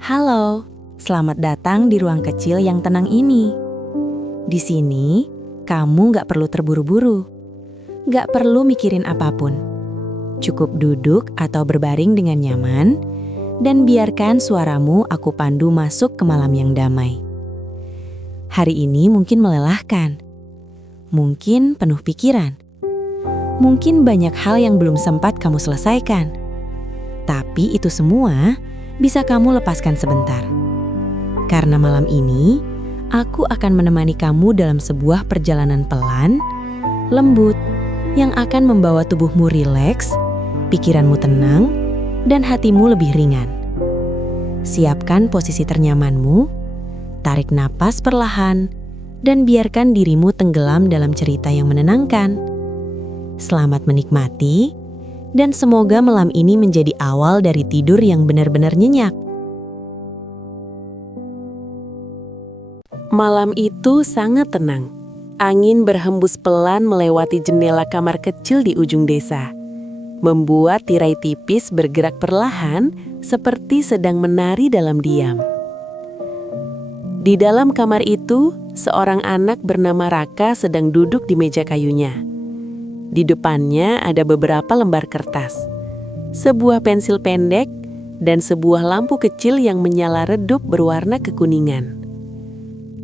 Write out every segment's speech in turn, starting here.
Halo, selamat datang di ruang kecil yang tenang ini. Di sini, kamu gak perlu terburu-buru. Gak perlu mikirin apapun. Cukup duduk atau berbaring dengan nyaman, dan biarkan suaramu aku pandu masuk ke malam yang damai. Hari ini mungkin melelahkan. Mungkin penuh pikiran. Mungkin banyak hal yang belum sempat kamu selesaikan. Tapi itu semua bisa kamu lepaskan sebentar. Karena malam ini, aku akan menemani kamu dalam sebuah perjalanan pelan, lembut, yang akan membawa tubuhmu rileks, pikiranmu tenang, dan hatimu lebih ringan. Siapkan posisi ternyamanmu, tarik napas perlahan, dan biarkan dirimu tenggelam dalam cerita yang menenangkan. Selamat menikmati, dan semoga malam ini menjadi awal dari tidur yang benar-benar nyenyak. Malam itu sangat tenang. Angin berhembus pelan melewati jendela kamar kecil di ujung desa, membuat tirai tipis bergerak perlahan seperti sedang menari dalam diam. Di dalam kamar itu, seorang anak bernama Raka sedang duduk di meja kayunya. Di depannya ada beberapa lembar kertas, sebuah pensil pendek, dan sebuah lampu kecil yang menyala redup berwarna kekuningan.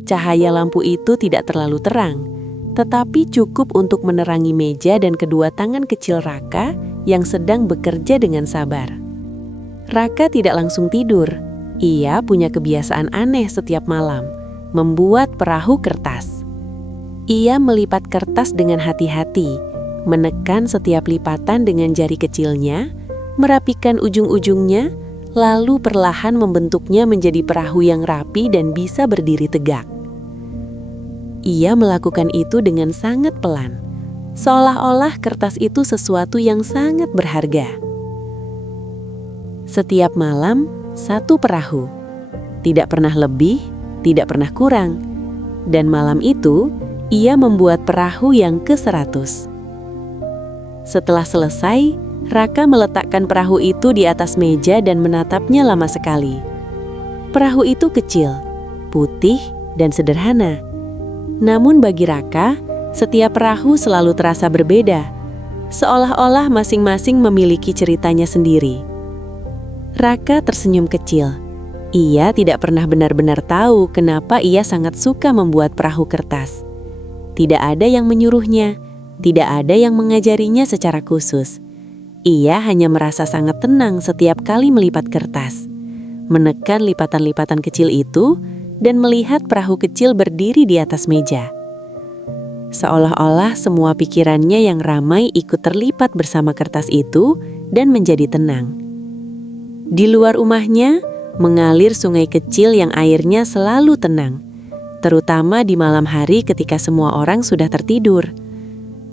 Cahaya lampu itu tidak terlalu terang, tetapi cukup untuk menerangi meja dan kedua tangan kecil Raka yang sedang bekerja dengan sabar. Raka tidak langsung tidur. Ia punya kebiasaan aneh setiap malam, membuat perahu kertas. Ia melipat kertas dengan hati-hati, menekan setiap lipatan dengan jari kecilnya, merapikan ujung-ujungnya, lalu perlahan membentuknya menjadi perahu yang rapi dan bisa berdiri tegak. Ia melakukan itu dengan sangat pelan, seolah-olah kertas itu sesuatu yang sangat berharga. Setiap malam, satu perahu. Tidak pernah lebih, tidak pernah kurang. Dan malam itu, ia membuat perahu yang ke-100. Setelah selesai, Raka meletakkan perahu itu di atas meja dan menatapnya lama sekali. Perahu itu kecil, putih, dan sederhana. Namun bagi Raka, setiap perahu selalu terasa berbeda, seolah-olah masing-masing memiliki ceritanya sendiri. Raka tersenyum kecil. Ia tidak pernah benar-benar tahu kenapa ia sangat suka membuat perahu kertas. Tidak ada yang menyuruhnya. Tidak ada yang mengajarinya secara khusus. Ia hanya merasa sangat tenang setiap kali melipat kertas, menekan lipatan-lipatan kecil itu, dan melihat perahu kecil berdiri di atas meja. Seolah-olah semua pikirannya yang ramai ikut terlipat bersama kertas itu dan menjadi tenang. Di luar rumahnya, mengalir sungai kecil yang airnya selalu tenang, terutama di malam hari ketika semua orang sudah tertidur.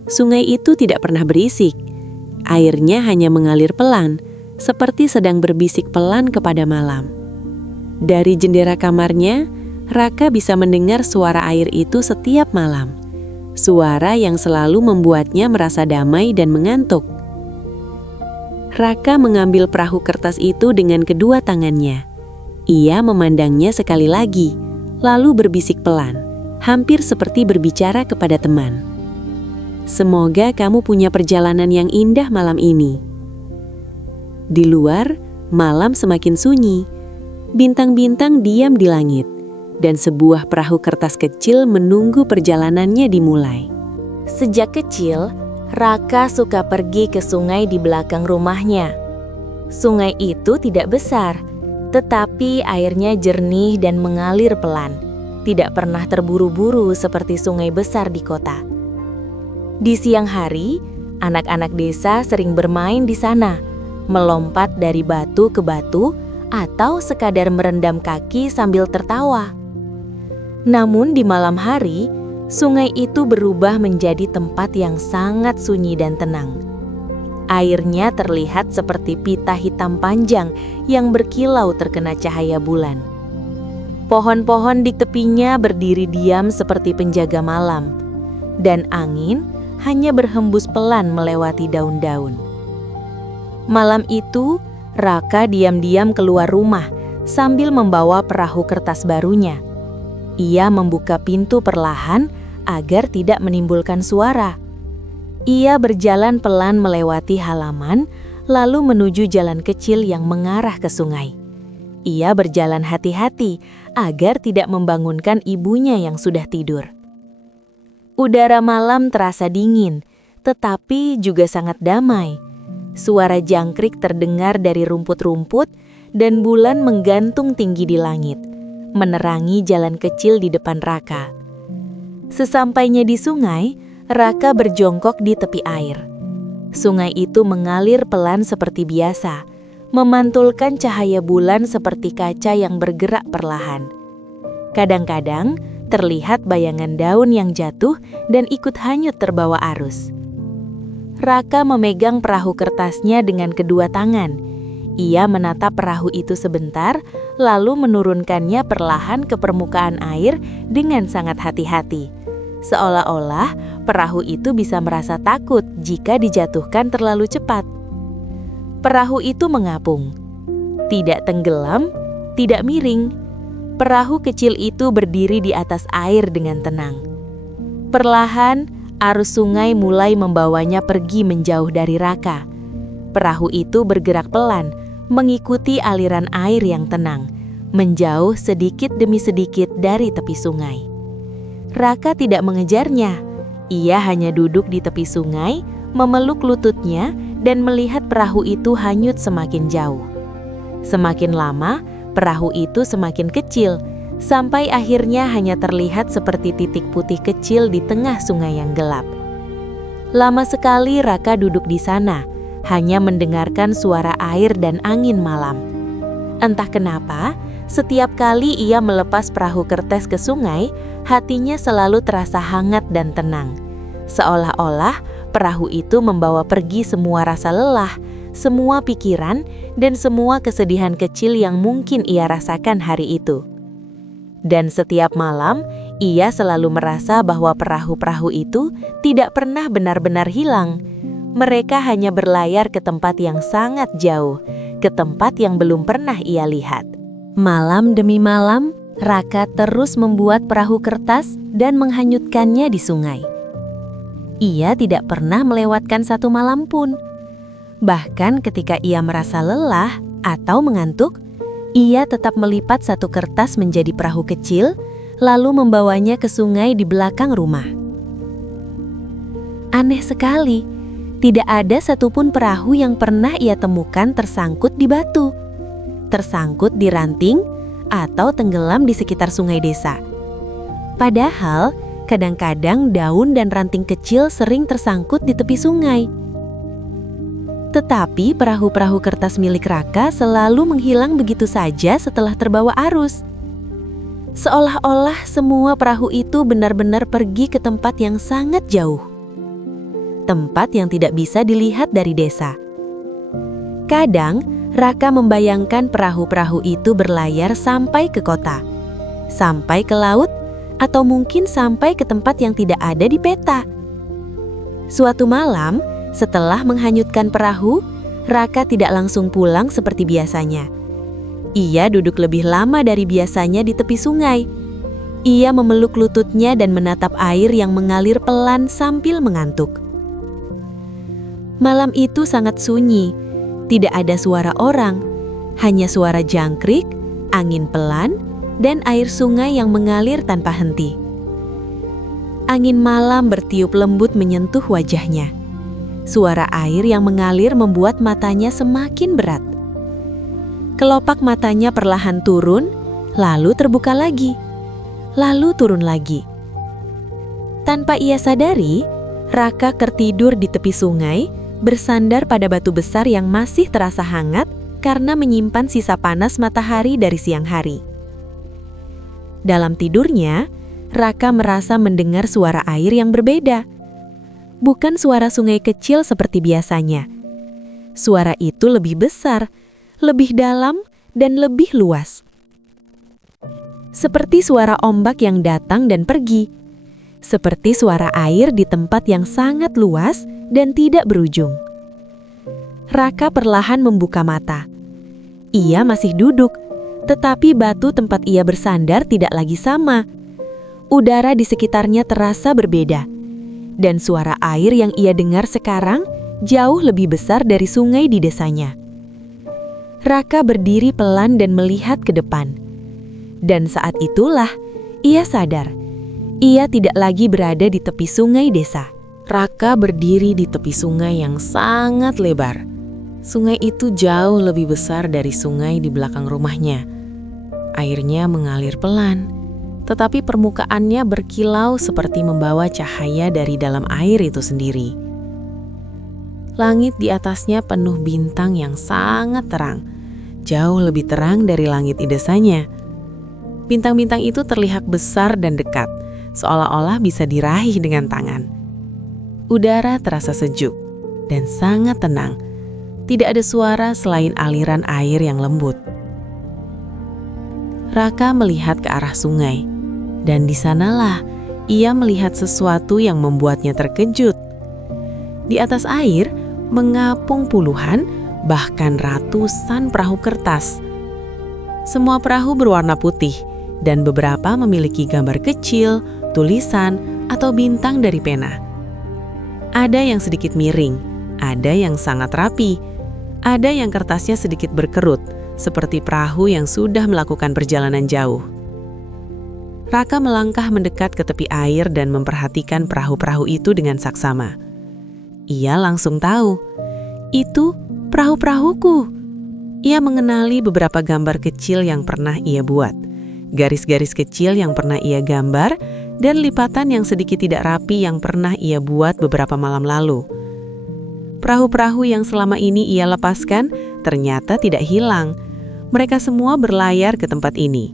Sungai itu tidak pernah berisik. Airnya hanya mengalir pelan, seperti sedang berbisik pelan kepada malam. Dari jendela kamarnya, Raka bisa mendengar suara air itu setiap malam. Suara yang selalu membuatnya merasa damai dan mengantuk. Raka mengambil perahu kertas itu dengan kedua tangannya. Ia memandangnya sekali lagi, lalu berbisik pelan, hampir seperti berbicara kepada teman. Semoga kamu punya perjalanan yang indah malam ini. Di luar, malam semakin sunyi. Bintang-bintang diam di langit, dan sebuah perahu kertas kecil menunggu perjalanannya dimulai. Sejak kecil, Raka suka pergi ke sungai di belakang rumahnya. Sungai itu tidak besar, tetapi airnya jernih dan mengalir pelan. Tidak pernah terburu-buru seperti sungai besar di kota. Di siang hari, anak-anak desa sering bermain di sana, melompat dari batu ke batu, atau sekadar merendam kaki sambil tertawa. Namun di malam hari, sungai itu berubah menjadi tempat yang sangat sunyi dan tenang. Airnya terlihat seperti pita hitam panjang yang berkilau terkena cahaya bulan. Pohon-pohon di tepinya berdiri diam seperti penjaga malam, dan angin hanya berhembus pelan melewati daun-daun. Malam itu, Raka diam-diam keluar rumah sambil membawa perahu kertas barunya. Ia membuka pintu perlahan agar tidak menimbulkan suara. Ia berjalan pelan melewati halaman, lalu menuju jalan kecil yang mengarah ke sungai. Ia berjalan hati-hati agar tidak membangunkan ibunya yang sudah tidur. Udara malam terasa dingin, tetapi juga sangat damai. Suara jangkrik terdengar dari rumput-rumput dan bulan menggantung tinggi di langit, menerangi jalan kecil di depan Raka. Sesampainya di sungai, Raka berjongkok di tepi air. Sungai itu mengalir pelan seperti biasa, memantulkan cahaya bulan seperti kaca yang bergerak perlahan. Kadang-kadang terlihat bayangan daun yang jatuh dan ikut hanyut terbawa arus. Raka memegang perahu kertasnya dengan kedua tangan. Ia menatap perahu itu sebentar, lalu menurunkannya perlahan ke permukaan air dengan sangat hati-hati. Seolah-olah perahu itu bisa merasa takut jika dijatuhkan terlalu cepat. Perahu itu mengapung. Tidak tenggelam, tidak miring. Perahu kecil itu berdiri di atas air dengan tenang. Perlahan, arus sungai mulai membawanya pergi menjauh dari Raka. Perahu itu bergerak pelan, mengikuti aliran air yang tenang, menjauh sedikit demi sedikit dari tepi sungai. Raka tidak mengejarnya. Ia hanya duduk di tepi sungai, memeluk lututnya, dan melihat perahu itu hanyut semakin jauh. Semakin lama, perahu itu semakin kecil, sampai akhirnya hanya terlihat seperti titik putih kecil di tengah sungai yang gelap. Lama sekali Raka duduk di sana, hanya mendengarkan suara air dan angin malam. Entah kenapa, setiap kali ia melepas perahu kertas ke sungai, hatinya selalu terasa hangat dan tenang. Seolah-olah perahu itu membawa pergi semua rasa lelah, semua pikiran, dan semua kesedihan kecil yang mungkin ia rasakan hari itu. Dan setiap malam, ia selalu merasa bahwa perahu-perahu itu tidak pernah benar-benar hilang. Mereka hanya berlayar ke tempat yang sangat jauh, ke tempat yang belum pernah ia lihat. Malam demi malam, Raka terus membuat perahu kertas dan menghanyutkannya di sungai. Ia tidak pernah melewatkan satu malam pun. Bahkan ketika ia merasa lelah atau mengantuk, ia tetap melipat satu kertas menjadi perahu kecil, lalu membawanya ke sungai di belakang rumah. Aneh sekali, tidak ada satupun perahu yang pernah ia temukan tersangkut di batu, tersangkut di ranting, atau tenggelam di sekitar sungai desa. Padahal, kadang-kadang daun dan ranting kecil sering tersangkut di tepi sungai. Tetapi perahu-perahu kertas milik Raka selalu menghilang begitu saja setelah terbawa arus. Seolah-olah semua perahu itu benar-benar pergi ke tempat yang sangat jauh. Tempat yang tidak bisa dilihat dari desa. Kadang, Raka membayangkan perahu-perahu itu berlayar sampai ke kota, sampai ke laut, atau mungkin sampai ke tempat yang tidak ada di peta. Suatu malam, setelah menghanyutkan perahu, Raka tidak langsung pulang seperti biasanya. Ia duduk lebih lama dari biasanya di tepi sungai. Ia memeluk lututnya dan menatap air yang mengalir pelan sambil mengantuk. Malam itu sangat sunyi, tidak ada suara orang, hanya suara jangkrik, angin pelan, dan air sungai yang mengalir tanpa henti. Angin malam bertiup lembut menyentuh wajahnya. Suara air yang mengalir membuat matanya semakin berat. Kelopak matanya perlahan turun, lalu terbuka lagi, lalu turun lagi. Tanpa ia sadari, Raka tertidur di tepi sungai, bersandar pada batu besar yang masih terasa hangat karena menyimpan sisa panas matahari dari siang hari. Dalam tidurnya, Raka merasa mendengar suara air yang berbeda. Bukan suara sungai kecil seperti biasanya. Suara itu lebih besar, lebih dalam, dan lebih luas. Seperti suara ombak yang datang dan pergi. Seperti suara air di tempat yang sangat luas dan tidak berujung. Raka perlahan membuka mata. Ia masih duduk, Tetapi batu tempat ia bersandar tidak lagi sama. Udara di sekitarnya terasa berbeda. Dan suara air yang ia dengar sekarang jauh lebih besar dari sungai di desanya. Raka berdiri pelan dan melihat ke depan. Dan saat itulah ia sadar, ia tidak lagi berada di tepi sungai desa. Raka berdiri di tepi sungai yang sangat lebar. Sungai itu jauh lebih besar dari sungai di belakang rumahnya. Airnya mengalir pelan, tetapi permukaannya berkilau seperti membawa cahaya dari dalam air itu sendiri. Langit di atasnya penuh bintang yang sangat terang, jauh lebih terang dari langit di desanya. Bintang-bintang itu terlihat besar dan dekat, seolah-olah bisa diraih dengan tangan. Udara terasa sejuk dan sangat tenang. Tidak ada suara selain aliran air yang lembut. Raka melihat ke arah sungai, dan di sanalah ia melihat sesuatu yang membuatnya terkejut. Di atas air mengapung puluhan, bahkan ratusan perahu kertas. Semua perahu berwarna putih, dan beberapa memiliki gambar kecil, tulisan, atau bintang dari pena. Ada yang sedikit miring, ada yang sangat rapi, ada yang kertasnya sedikit berkerut, seperti perahu yang sudah melakukan perjalanan jauh. Raka melangkah mendekat ke tepi air dan memperhatikan perahu-perahu itu dengan saksama. Ia langsung tahu, itu perahu-perahuku. Ia mengenali beberapa gambar kecil yang pernah ia buat, garis-garis kecil yang pernah ia gambar, dan lipatan yang sedikit tidak rapi yang pernah ia buat beberapa malam lalu. Perahu-perahu yang selama ini ia lepaskan ternyata tidak hilang. Mereka semua berlayar ke tempat ini.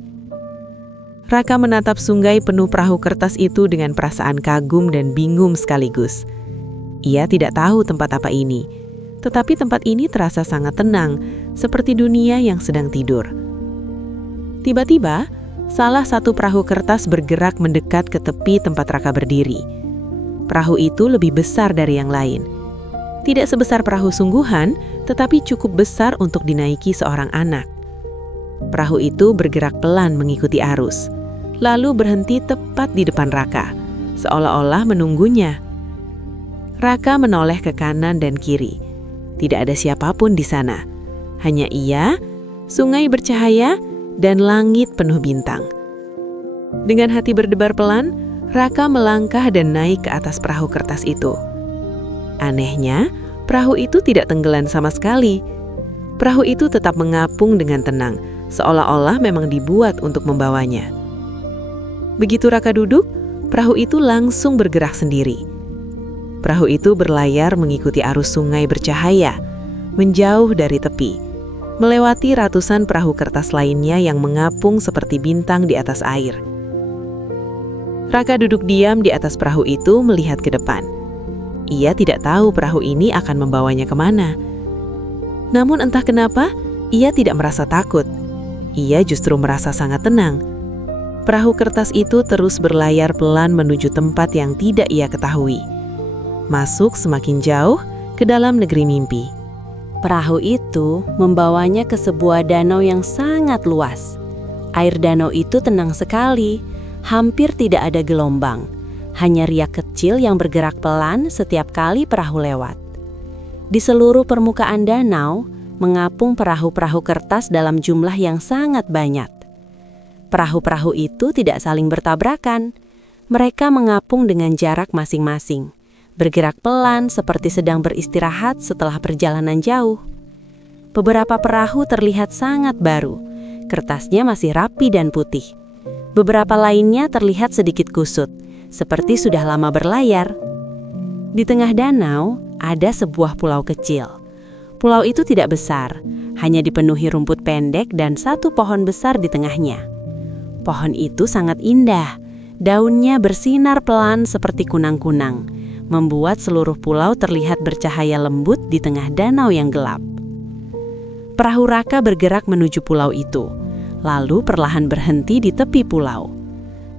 Raka menatap sungai penuh perahu kertas itu dengan perasaan kagum dan bingung sekaligus. Ia tidak tahu tempat apa ini, tetapi tempat ini terasa sangat tenang, seperti dunia yang sedang tidur. Tiba-tiba, salah satu perahu kertas bergerak mendekat ke tepi tempat Raka berdiri. Perahu itu lebih besar dari yang lain. Tidak sebesar perahu sungguhan, tetapi cukup besar untuk dinaiki seorang anak. Perahu itu bergerak pelan mengikuti arus, lalu berhenti tepat di depan Raka, seolah-olah menunggunya. Raka menoleh ke kanan dan kiri. Tidak ada siapapun di sana. Hanya ia, sungai bercahaya, dan langit penuh bintang. Dengan hati berdebar pelan, Raka melangkah dan naik ke atas perahu kertas itu. Anehnya, perahu itu tidak tenggelam sama sekali. Perahu itu tetap mengapung dengan tenang, seolah-olah memang dibuat untuk membawanya. Begitu Raka duduk, perahu itu langsung bergerak sendiri. Perahu itu berlayar mengikuti arus sungai bercahaya, menjauh dari tepi, melewati ratusan perahu kertas lainnya yang mengapung seperti bintang di atas air. Raka duduk diam di atas perahu itu melihat ke depan. Ia tidak tahu perahu ini akan membawanya kemana. Namun entah kenapa, ia tidak merasa takut. Ia justru merasa sangat tenang. Perahu kertas itu terus berlayar pelan menuju tempat yang tidak ia ketahui. Masuk semakin jauh ke dalam negeri mimpi. Perahu itu membawanya ke sebuah danau yang sangat luas. Air danau itu tenang sekali, hampir tidak ada gelombang. Hanya riak kecil yang bergerak pelan setiap kali perahu lewat. Di seluruh permukaan danau, mengapung perahu-perahu kertas dalam jumlah yang sangat banyak. Perahu-perahu itu tidak saling bertabrakan. Mereka mengapung dengan jarak masing-masing, bergerak pelan seperti sedang beristirahat setelah perjalanan jauh. Beberapa perahu terlihat sangat baru, kertasnya masih rapi dan putih. Beberapa lainnya terlihat sedikit kusut, seperti sudah lama berlayar. Di tengah danau ada sebuah pulau kecil. Pulau itu tidak besar, hanya dipenuhi rumput pendek dan satu pohon besar di tengahnya. Pohon itu sangat indah, daunnya bersinar pelan seperti kunang-kunang, membuat seluruh pulau terlihat bercahaya lembut di tengah danau yang gelap. Perahu Raka bergerak menuju pulau itu, lalu perlahan berhenti di tepi pulau.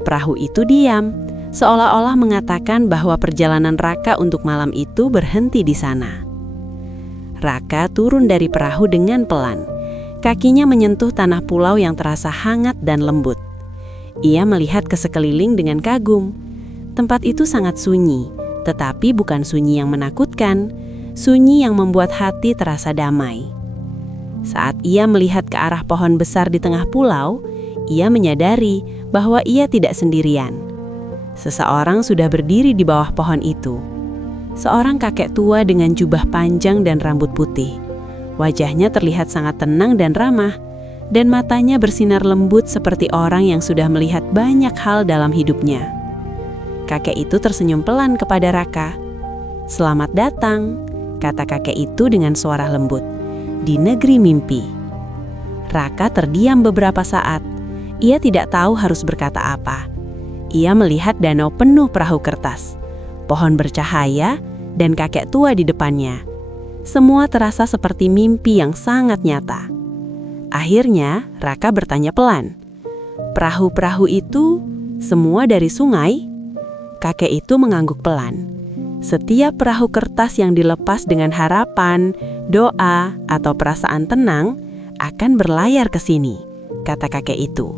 Perahu itu diam, seolah-olah mengatakan bahwa perjalanan Raka untuk malam itu berhenti di sana. Raka turun dari perahu dengan pelan. Kakinya menyentuh tanah pulau yang terasa hangat dan lembut. Ia melihat ke sekeliling dengan kagum. Tempat itu sangat sunyi, tetapi bukan sunyi yang menakutkan, sunyi yang membuat hati terasa damai. Saat ia melihat ke arah pohon besar di tengah pulau, ia menyadari bahwa ia tidak sendirian. Seseorang sudah berdiri di bawah pohon itu. Seorang kakek tua dengan jubah panjang dan rambut putih. Wajahnya terlihat sangat tenang dan ramah, dan matanya bersinar lembut seperti orang yang sudah melihat banyak hal dalam hidupnya. Kakek itu tersenyum pelan kepada Raka. "Selamat datang," kata kakek itu dengan suara lembut, "di negeri mimpi." Raka terdiam beberapa saat. Ia tidak tahu harus berkata apa. Ia melihat danau penuh perahu kertas, pohon bercahaya, dan kakek tua di depannya. Semua terasa seperti mimpi yang sangat nyata. Akhirnya, Raka bertanya pelan, "Perahu-perahu itu semua dari sungai?" Kakek itu mengangguk pelan. "Setiap perahu kertas yang dilepas dengan harapan, doa, atau perasaan tenang akan berlayar ke sini," kata kakek itu.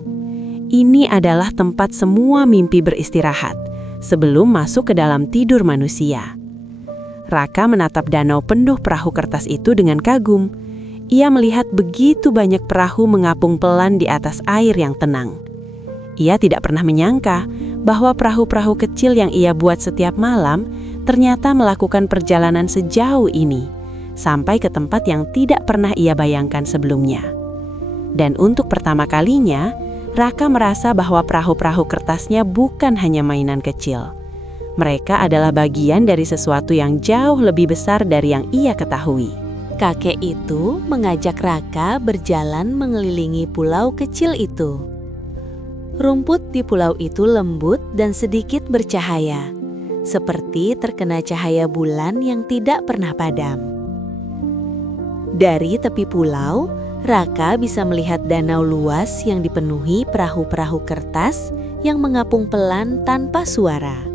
"Ini adalah tempat semua mimpi beristirahat sebelum masuk ke dalam tidur manusia." Raka menatap danau penuh perahu kertas itu dengan kagum. Ia melihat begitu banyak perahu mengapung pelan di atas air yang tenang. Ia tidak pernah menyangka bahwa perahu-perahu kecil yang ia buat setiap malam ternyata melakukan perjalanan sejauh ini, sampai ke tempat yang tidak pernah ia bayangkan sebelumnya. Dan untuk pertama kalinya, Raka merasa bahwa perahu-perahu kertasnya bukan hanya mainan kecil. Mereka adalah bagian dari sesuatu yang jauh lebih besar dari yang ia ketahui. Kakek itu mengajak Raka berjalan mengelilingi pulau kecil itu. Rumput di pulau itu lembut dan sedikit bercahaya, seperti terkena cahaya bulan yang tidak pernah padam. Dari tepi pulau, Raka bisa melihat danau luas yang dipenuhi perahu-perahu kertas yang mengapung pelan tanpa suara.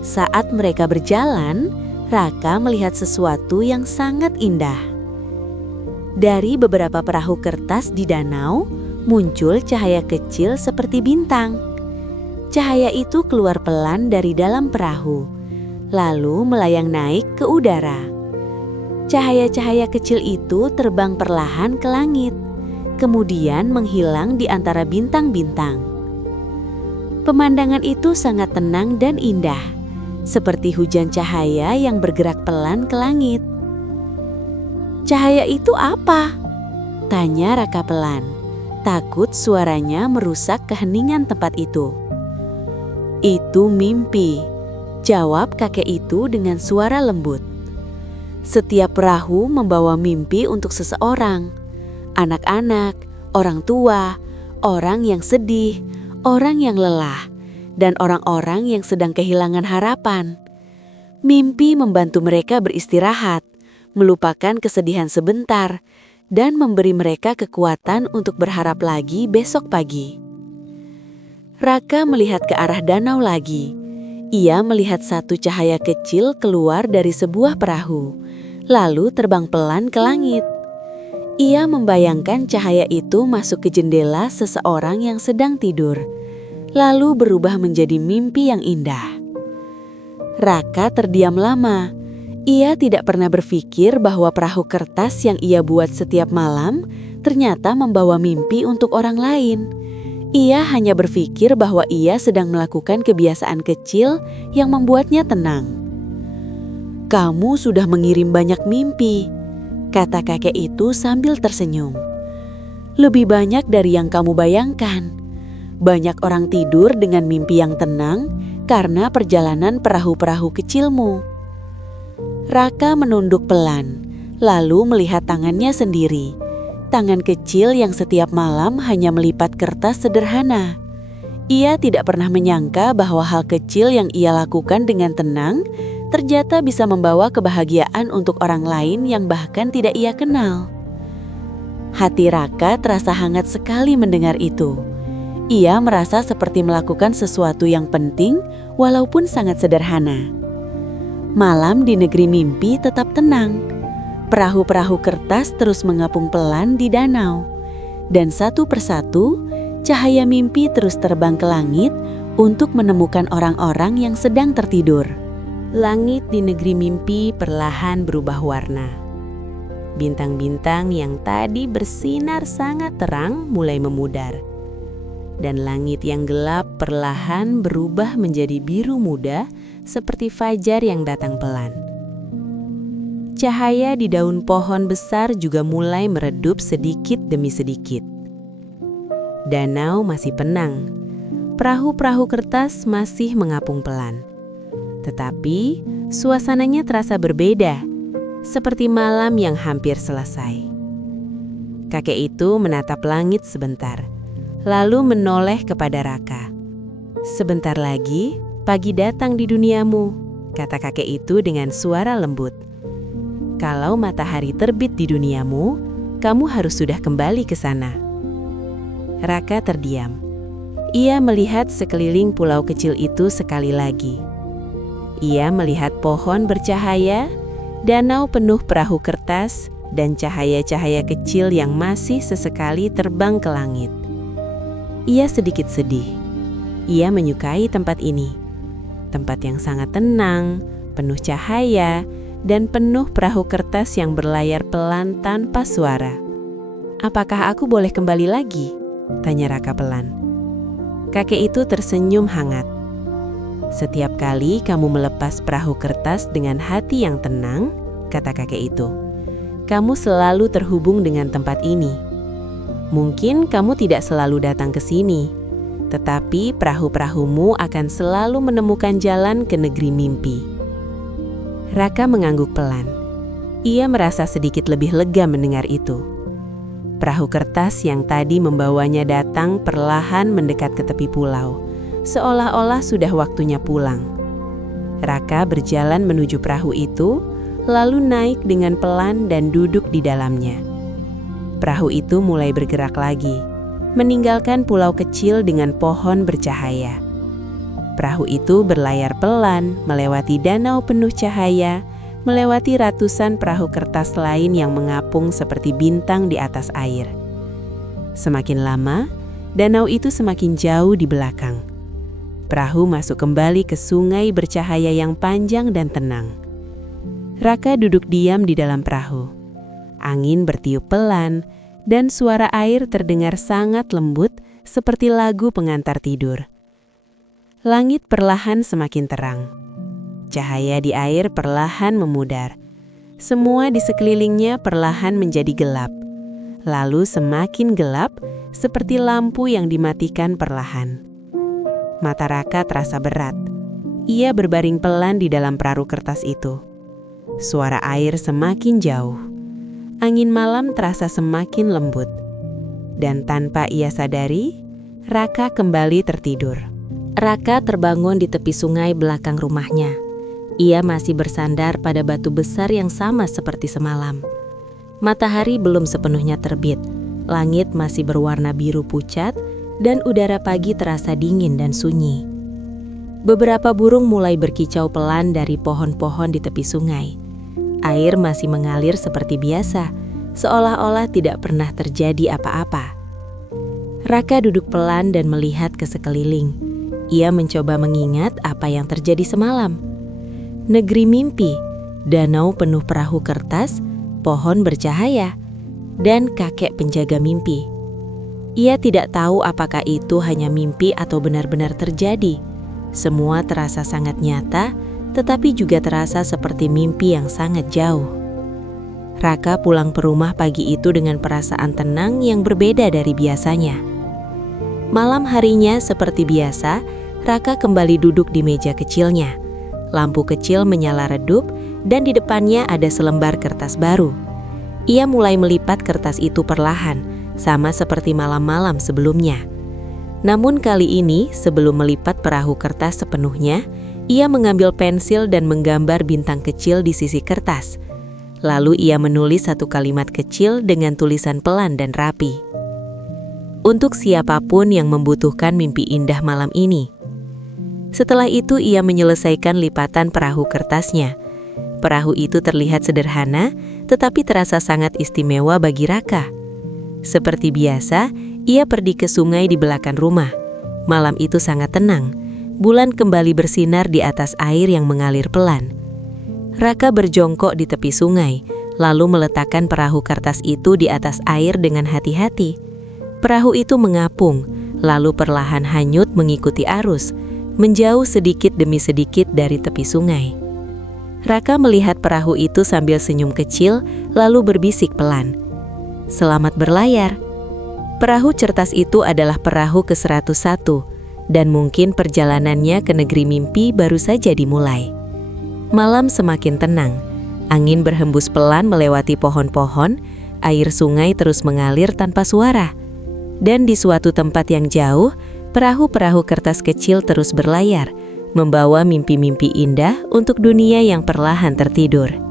Saat mereka berjalan, Raka melihat sesuatu yang sangat indah. Dari beberapa perahu kertas di danau, muncul cahaya kecil seperti bintang. Cahaya itu keluar pelan dari dalam perahu, lalu melayang naik ke udara. Cahaya-cahaya kecil itu terbang perlahan ke langit, kemudian menghilang di antara bintang-bintang. Pemandangan itu sangat tenang dan indah, seperti hujan cahaya yang bergerak pelan ke langit. "Cahaya itu apa?" tanya Raka pelan, takut suaranya merusak keheningan tempat itu. "Itu mimpi," jawab kakek itu dengan suara lembut. "Setiap perahu membawa mimpi untuk seseorang. Anak-anak, orang tua, orang yang sedih, orang yang lelah, dan orang-orang yang sedang kehilangan harapan. Mimpi membantu mereka beristirahat, melupakan kesedihan sebentar, dan memberi mereka kekuatan untuk berharap lagi besok pagi." Raka melihat ke arah danau lagi. Ia melihat satu cahaya kecil keluar dari sebuah perahu, lalu terbang pelan ke langit. Ia membayangkan cahaya itu masuk ke jendela seseorang yang sedang tidur, lalu berubah menjadi mimpi yang indah. Raka terdiam lama. Ia tidak pernah berpikir bahwa perahu kertas yang ia buat setiap malam ternyata membawa mimpi untuk orang lain. Ia hanya berpikir bahwa ia sedang melakukan kebiasaan kecil yang membuatnya tenang. "Kamu sudah mengirim banyak mimpi," kata kakek itu sambil tersenyum. "Lebih banyak dari yang kamu bayangkan. Banyak orang tidur dengan mimpi yang tenang karena perjalanan perahu-perahu kecilmu." Raka menunduk pelan, lalu melihat tangannya sendiri. Tangan kecil yang setiap malam hanya melipat kertas sederhana. Ia tidak pernah menyangka bahwa hal kecil yang ia lakukan dengan tenang ternyata bisa membawa kebahagiaan untuk orang lain yang bahkan tidak ia kenal. Hati Raka terasa hangat sekali mendengar itu. Ia merasa seperti melakukan sesuatu yang penting walaupun sangat sederhana. Malam di negeri mimpi tetap tenang. Perahu-perahu kertas terus mengapung pelan di danau. Dan satu persatu, cahaya mimpi terus terbang ke langit untuk menemukan orang-orang yang sedang tertidur. Langit di negeri mimpi perlahan berubah warna. Bintang-bintang yang tadi bersinar sangat terang mulai memudar. Dan langit yang gelap perlahan berubah menjadi biru muda seperti fajar yang datang pelan. Cahaya di daun pohon besar juga mulai meredup sedikit demi sedikit. Danau masih tenang. Perahu-perahu kertas masih mengapung pelan. Tetapi suasananya terasa berbeda, seperti malam yang hampir selesai. Kakek itu menatap langit sebentar, lalu menoleh kepada Raka. "Sebentar lagi, pagi datang di duniamu," kata kakek itu dengan suara lembut. "Kalau matahari terbit di duniamu, kamu harus sudah kembali ke sana." Raka terdiam. Ia melihat sekeliling pulau kecil itu sekali lagi. Ia melihat pohon bercahaya, danau penuh perahu kertas, dan cahaya-cahaya kecil yang masih sesekali terbang ke langit. Ia sedikit sedih. Ia menyukai tempat ini. Tempat yang sangat tenang, penuh cahaya, dan penuh perahu kertas yang berlayar pelan tanpa suara. "Apakah aku boleh kembali lagi?" tanya Raka pelan. Kakek itu tersenyum hangat. "Setiap kali kamu melepas perahu kertas dengan hati yang tenang," kata kakek itu, "kamu selalu terhubung dengan tempat ini. Mungkin kamu tidak selalu datang ke sini, tetapi perahu-perahumu akan selalu menemukan jalan ke negeri mimpi." Raka mengangguk pelan. Ia merasa sedikit lebih lega mendengar itu. Perahu kertas yang tadi membawanya datang perlahan mendekat ke tepi pulau, seolah-olah sudah waktunya pulang. Raka berjalan menuju perahu itu, lalu naik dengan pelan dan duduk di dalamnya. Perahu itu mulai bergerak lagi, meninggalkan pulau kecil dengan pohon bercahaya. Perahu itu berlayar pelan, melewati danau penuh cahaya, melewati ratusan perahu kertas lain yang mengapung seperti bintang di atas air. Semakin lama, danau itu semakin jauh di belakang. Perahu masuk kembali ke sungai bercahaya yang panjang dan tenang. Raka duduk diam di dalam perahu. Angin bertiup pelan, dan suara air terdengar sangat lembut seperti lagu pengantar tidur. Langit perlahan semakin terang. Cahaya di air perlahan memudar. Semua di sekelilingnya perlahan menjadi gelap. Lalu semakin gelap, seperti lampu yang dimatikan perlahan. Mata Raka terasa berat. Ia berbaring pelan di dalam perahu kertas itu. Suara air semakin jauh. Angin malam terasa semakin lembut. Dan tanpa ia sadari, Raka kembali tertidur. Raka terbangun di tepi sungai belakang rumahnya. Ia masih bersandar pada batu besar yang sama seperti semalam. Matahari belum sepenuhnya terbit. Langit masih berwarna biru pucat dan udara pagi terasa dingin dan sunyi. Beberapa burung mulai berkicau pelan dari pohon-pohon di tepi sungai. Air masih mengalir seperti biasa, seolah-olah tidak pernah terjadi apa-apa. Raka duduk pelan dan melihat ke sekeliling. Ia mencoba mengingat apa yang terjadi semalam. Negeri mimpi, danau penuh perahu kertas, pohon bercahaya, dan kakek penjaga mimpi. Ia tidak tahu apakah itu hanya mimpi atau benar-benar terjadi. Semua terasa sangat nyata, tetapi juga terasa seperti mimpi yang sangat jauh. Raka pulang ke rumah pagi itu dengan perasaan tenang yang berbeda dari biasanya. Malam harinya seperti biasa, Raka kembali duduk di meja kecilnya. Lampu kecil menyala redup dan di depannya ada selembar kertas baru. Ia mulai melipat kertas itu perlahan, sama seperti malam-malam sebelumnya. Namun kali ini, sebelum melipat perahu kertas sepenuhnya, ia mengambil pensil dan menggambar bintang kecil di sisi kertas. Lalu ia menulis satu kalimat kecil dengan tulisan pelan dan rapi. Untuk siapapun yang membutuhkan mimpi indah malam ini. Setelah itu ia menyelesaikan lipatan perahu kertasnya. Perahu itu terlihat sederhana, tetapi terasa sangat istimewa bagi Raka. Seperti biasa, ia pergi ke sungai di belakang rumah. Malam itu sangat tenang. Bulan kembali bersinar di atas air yang mengalir pelan. Raka berjongkok di tepi sungai, lalu meletakkan perahu kertas itu di atas air dengan hati-hati. Perahu itu mengapung, lalu perlahan hanyut mengikuti arus, menjauh sedikit demi sedikit dari tepi sungai. Raka melihat perahu itu sambil senyum kecil, lalu berbisik pelan, "Selamat berlayar." Perahu cerdas itu adalah perahu ke-101, dan mungkin perjalanannya ke negeri mimpi baru saja dimulai. Malam semakin tenang, angin berhembus pelan melewati pohon-pohon, air sungai terus mengalir tanpa suara. Dan di suatu tempat yang jauh, perahu-perahu kertas kecil terus berlayar, membawa mimpi-mimpi indah untuk dunia yang perlahan tertidur.